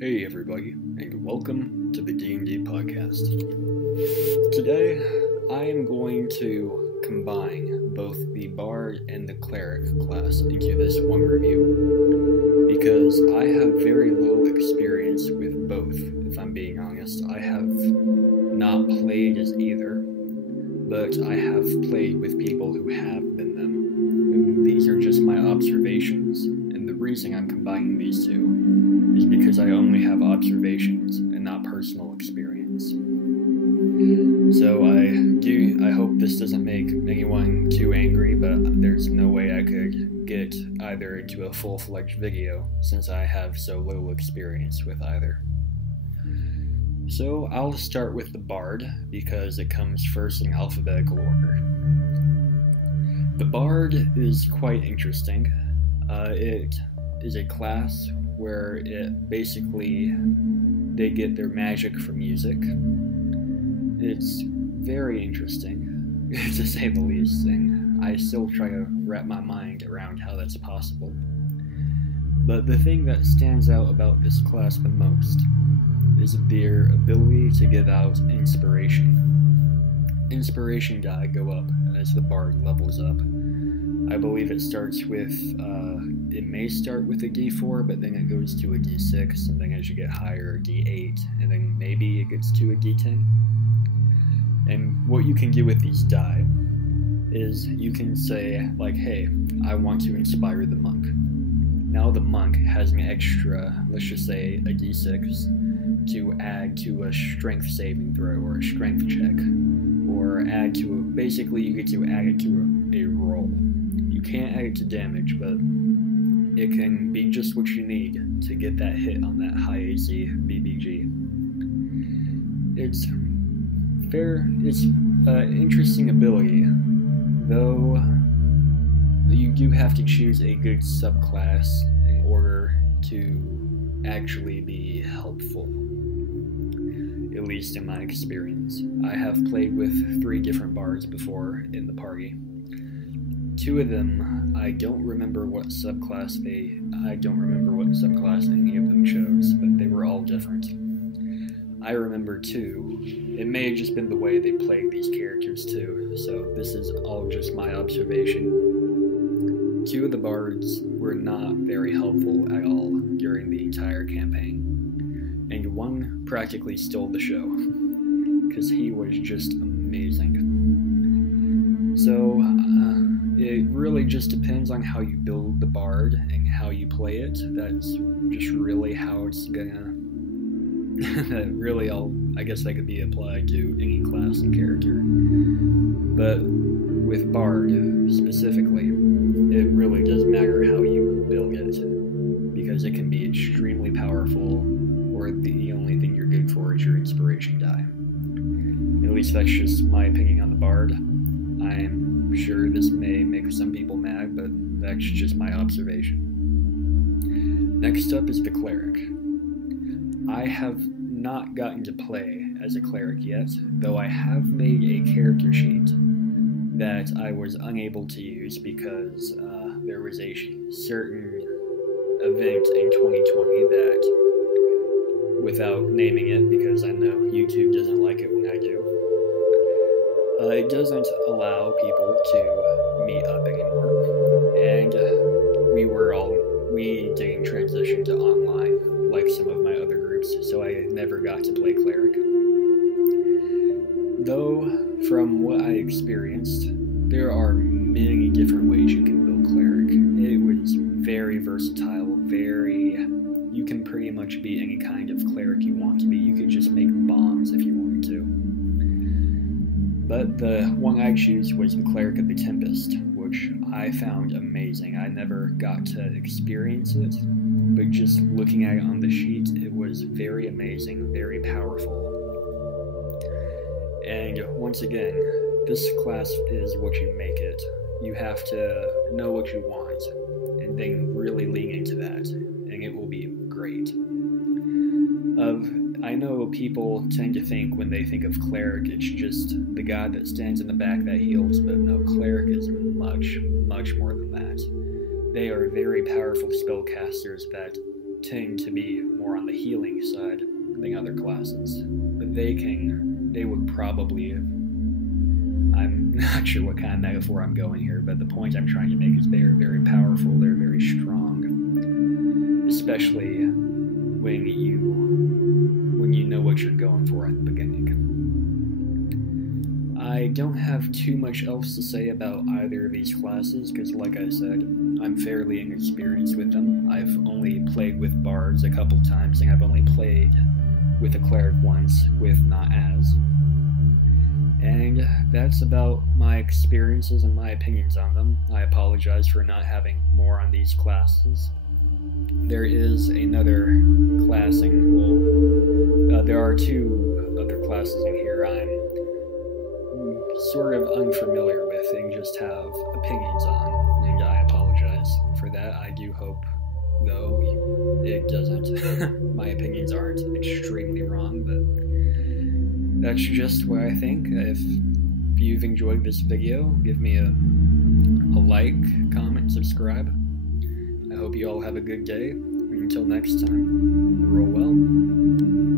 Hey everybody, and welcome to the D&D podcast. Today, I am going to combine both the Bard and the Cleric class into this one review, because I have very little experience with both, if I'm being honest. I have not played as either, but I have played with people who have been them. And these are just my observations, and the reason I'm combining these two is because I only have observations and not personal experience. So I hope this doesn't make anyone too angry, but there's no way I could get either into a full-fledged video since I have so little experience with either. So I'll start with the Bard because it comes first in alphabetical order. The Bard is quite interesting. It is a class where it basically they get their magic from music. It's very interesting, to say the least, and I still try to wrap my mind around how that's possible. But the thing that stands out about this class the most is their ability to give out inspiration. Inspiration die go up as the Bard levels up. I believe it starts with, it may start with a D4, but then it goes to a D6, and then as you get higher, a D8, and then maybe it gets to a D10. And what you can do with these die is you can say, like, hey, I want to inspire the monk. Now the monk has an extra, let's just say a D6, to add to a strength saving throw or a strength check, or add to a, basically you get to add it to a roll. You can't add it to damage, but it can be just what you need to get that hit on that high AC BBG. It's an interesting ability, though you do have to choose a good subclass in order to actually be helpful, at least in my experience. I have played with 3 different bards before in the party. 2 of them, I don't remember what subclass any of them chose, but they were all different. I remember 2, it may have just been the way they played these characters too, so this is all just my observation. 2 of the bards were not very helpful at all during the entire campaign, and 1 practically stole the show, because he was just amazing. So, it really just depends on how you build the Bard and how you play it. That's just really how it's gonna... I guess that could be applied to any class and character. But with Bard, specifically, it really does matter how you build it, because it can be extremely powerful, or the only thing you're good for is your inspiration die. At least that's just my opinion on the Bard. I'm sure this may make some people mad, but that's just my observation. Next up is the Cleric. I have not gotten to play as a Cleric yet, though I have made a character sheet that I was unable to use because there was a certain event in 2020 that, without naming it, because I know YouTube doesn't like it when I do, it doesn't allow people to meet up anymore, and we didn't transition to online like some of my other groups, so I never got to play Cleric. Though, from what I experienced, there are many different ways you can build Cleric. It was very versatile, you can pretty much be any kind of Cleric you want to be. You could just make bombs if you wanted to. But the one I chose was the Cleric of the Tempest, which I found amazing. I never got to experience it, but just looking at it on the sheet, it was very amazing, very powerful. And once again, this class is what you make it. You have to know what you want, and then really lean into that, and it will be great. I know people tend to think when they think of Cleric, it's just the guy that stands in the back that heals, but no, Cleric is much, much more than that. They are very powerful spellcasters that tend to be more on the healing side than other classes, but they would probably, I'm not sure what kind of metaphor I'm going here, but the point I'm trying to make is they are very powerful, they're very strong, especially when you know what you're going for at the beginning. I don't have too much else to say about either of these classes, because like I said, I'm fairly inexperienced with them. I've only played with bards a couple times, and I've only played with a cleric once with not as. And that's about my experiences and my opinions on them. I apologize for not having more on these classes. There is another classing, there are two other classes in here I'm sort of unfamiliar with and just have opinions on, and I apologize for that. I do hope, though, it doesn't. My opinions aren't extremely wrong, but that's just what I think. If you've enjoyed this video, give me a like, comment, subscribe. I hope you all have a good day, and until next time, roll well.